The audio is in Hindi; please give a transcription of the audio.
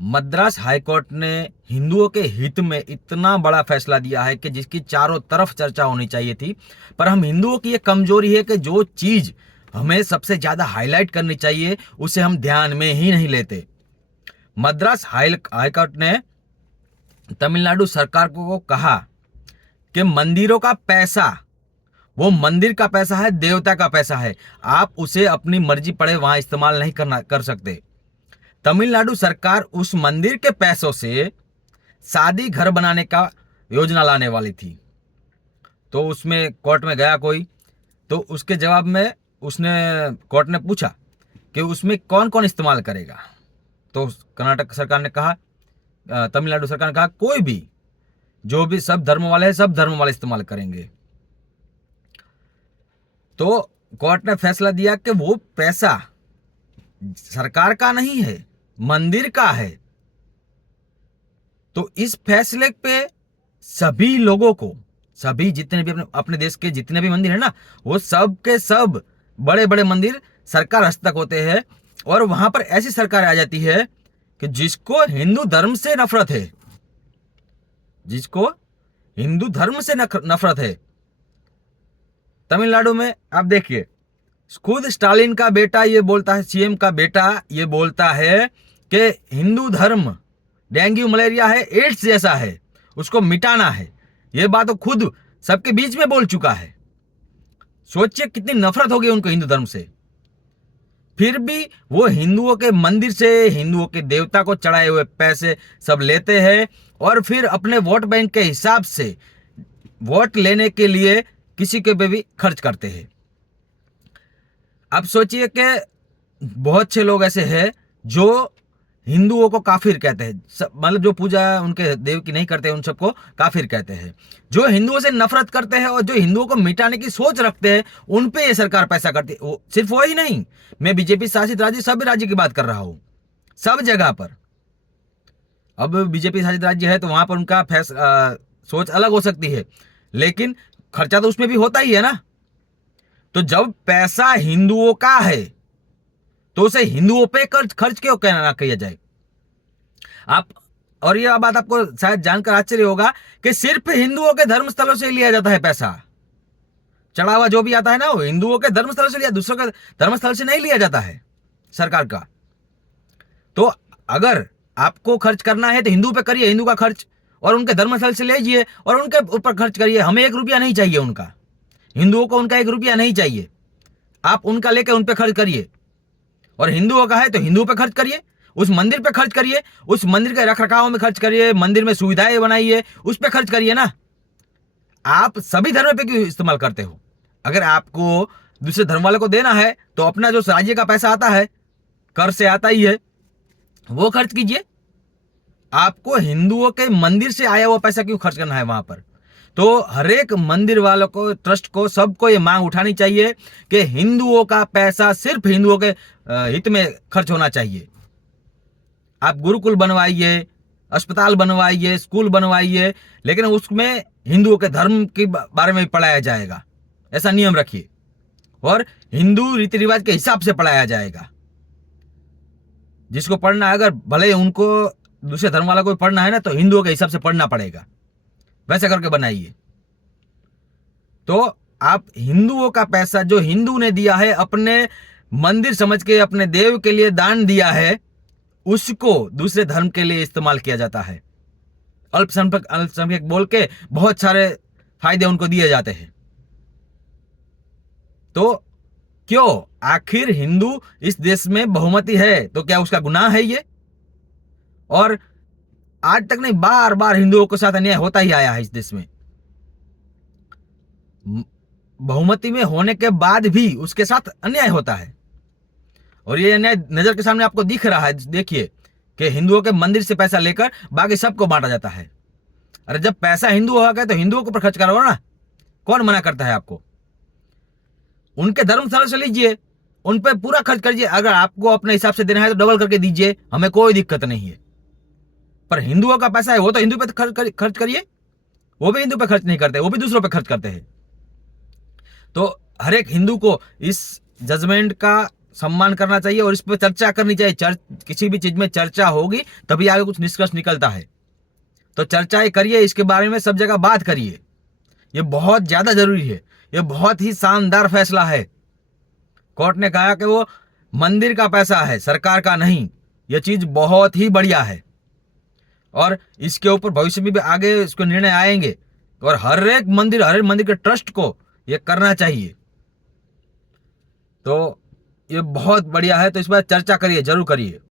मद्रास हाईकोर्ट ने हिंदुओं के हित में इतना बड़ा फैसला दिया है कि जिसकी चारों तरफ चर्चा होनी चाहिए थी। पर हम हिंदुओं की ये कमजोरी है कि जो चीज हमें सबसे ज्यादा हाईलाइट करनी चाहिए उसे हम ध्यान में ही नहीं लेते। मद्रास हाईकोर्ट ने तमिलनाडु सरकार को कहा कि मंदिरों का पैसा वो मंदिर का पैसा है, देवता का पैसा है, आप उसे अपनी मर्जी पड़े वहां इस्तेमाल नहीं कर सकते। तमिलनाडु सरकार उस मंदिर के पैसों से शादी घर बनाने का योजना लाने वाली थी। तो उसमें कोर्ट में गया कोई, तो उसके जवाब में कोर्ट ने पूछा कि उसमें कौन कौन इस्तेमाल करेगा। तो कर्नाटक सरकार ने कहा, तमिलनाडु सरकार ने कहा कोई भी, जो भी सब धर्म वाले हैं सब धर्म वाले इस्तेमाल करेंगे। तो कोर्ट ने फैसला दिया कि वो पैसा सरकार का नहीं है, मंदिर का है। तो इस फैसले पे सभी लोगों को, सभी जितने भी अपने देश के जितने भी मंदिर है ना, वो सब के सब बड़े बड़े मंदिर सरकार हस्तक होते हैं। और वहां पर ऐसी सरकार आ जाती है कि जिसको हिंदू धर्म से नफरत है, जिसको हिंदू धर्म से नफरत है। तमिलनाडु में आप देखिए, खुद स्टालिन का बेटा ये बोलता है, सीएम का बेटा ये बोलता है कि हिंदू धर्म डेंगू मलेरिया है, एड्स जैसा है, उसको मिटाना है। ये बात तो खुद सबके बीच में बोल चुका है। सोचिए कितनी नफरत होगी उनको हिंदू धर्म से। फिर भी वो हिंदुओं के मंदिर से, हिंदुओं के देवता को चढ़ाए हुए पैसे सब लेते हैं और फिर अपने वोट बैंक के हिसाब से वोट लेने के लिए किसी के पे भी खर्च करते हैं। अब सोचिए कि बहुत से लोग ऐसे हैं जो हिंदुओं को काफिर कहते हैं, मतलब जो पूजा उनके देव की नहीं करते उन सबको काफिर कहते हैं। जो हिंदुओं से नफरत करते हैं और जो हिंदुओं को मिटाने की सोच रखते हैं उन पे ये सरकार पैसा करती है। सिर्फ वो ही नहीं, मैं बीजेपी शासित राज्य सभी राज्य की बात कर रहा हूं, सब जगह पर। अब बीजेपी शासित राज्य है तो वहां पर उनका सोच अलग हो सकती है, लेकिन खर्चा तो उसमें भी होता ही है ना। तो जब पैसा हिंदुओं का है तो उसे हिंदुओं पे खर्च क्यों कहना किया जाए। आप, और यह बात आपको शायद जानकर आश्चर्य होगा कि सिर्फ हिंदुओं के धर्म स्थलों से लिया जाता है पैसा। चढ़ावा जो भी आता है ना वो हिंदुओं के धर्म स्थलों से लिया, दूसरों के धर्म स्थल से नहीं लिया जाता है सरकार का। तो अगर आपको खर्च करना है तो हिंदू पे करिए, हिंदू का खर्च, और उनके धर्म स्थल से लीजिए और उनके ऊपर खर्च करिए। हमें 1 रुपया नहीं चाहिए उनका, हिंदुओं को उनका 1 रुपया नहीं चाहिए। आप उनका लेकर उन पे खर्च करिए, और हिंदुओं का है तो हिंदुओं पे खर्च करिए, उस मंदिर पे खर्च करिए, उस मंदिर के रखरखाव में खर्च करिए, मंदिर में सुविधाएं बनाइए, उस पे खर्च करिए ना। आप सभी धर्म पे क्यों इस्तेमाल करते हो? अगर आपको दूसरे धर्म वाले को देना है तो अपना जो राज्य का पैसा आता है, कर से आता ही है, वो खर्च कीजिए। आपको हिंदुओं के मंदिर से आया हुआ पैसा क्यों खर्च करना है वहां पर? तो हर एक मंदिर वालों को, ट्रस्ट को, सबको ये मांग उठानी चाहिए कि हिंदुओं का पैसा सिर्फ हिंदुओं के हित में खर्च होना चाहिए। आप गुरुकुल बनवाइए, अस्पताल बनवाइए, स्कूल बनवाइए, लेकिन उसमें हिंदुओं के धर्म के बारे में पढ़ाया जाएगा, ऐसा नियम रखिए, और हिंदू रीति रिवाज के हिसाब से पढ़ाया जाएगा। जिसको पढ़ना है, अगर भले उनको दूसरे धर्म वाला कोई पढ़ना है ना, तो हिंदुओं के हिसाब से पढ़ना पड़ेगा, वैसे करके बनाइए। तो आप हिंदुओं का पैसा जो हिंदू ने दिया है, अपने मंदिर समझ के, अपने देव के लिए दान दिया है, उसको दूसरे धर्म के लिए इस्तेमाल किया जाता है। अल्पसंख्यक बोल के बहुत सारे फायदे उनको दिए जाते हैं। तो क्यों? आखिर हिंदू इस देश में बहुमती है तो क्या उसका गुनाह है ये? और आज तक नहीं, बार बार हिंदुओं के साथ अन्याय होता ही आया है इस देश में। बहुमती में होने के बाद भी उसके साथ अन्याय होता है, और ये अन्याय नजर के सामने आपको दिख रहा है। देखिए कि हिंदुओं के मंदिर से पैसा लेकर बाकी सबको बांटा जाता है। अरे जब पैसा हिंदू हो गया तो हिंदुओं के ऊपर खर्च करो ना, कौन मना करता है आपको? उनके धर्म स्थल से लीजिए, उन पे पूरा खर्च करिए। अगर आपको अपने हिसाब से देना है तो डबल करके दीजिए, हमें कोई दिक्कत नहीं है। पर हिंदुओं का पैसा है वो तो हिंदू पे खर्च करिए। वो भी हिंदू पे खर्च नहीं करते, वो भी दूसरों पे खर्च करते हैं। तो हर एक हिंदू को इस जजमेंट का सम्मान करना चाहिए और इस पर चर्चा करनी चाहिए। किसी भी चीज में चर्चा होगी तभी आगे कुछ निष्कर्ष निकलता है। तो चर्चाएं करिए, इसके बारे में सब जगह बात करिए। ये बहुत ज्यादा जरूरी है। ये बहुत ही शानदार फैसला है। कोर्ट ने कहा कि वो मंदिर का पैसा है, सरकार का नहीं। यह चीज बहुत ही बढ़िया है और इसके ऊपर भविष्य में भी आगे इसको निर्णय आएंगे और हर एक मंदिर के ट्रस्ट को ये करना चाहिए। तो ये बहुत बढ़िया है। तो इस पर चर्चा करिए, जरूर करिए।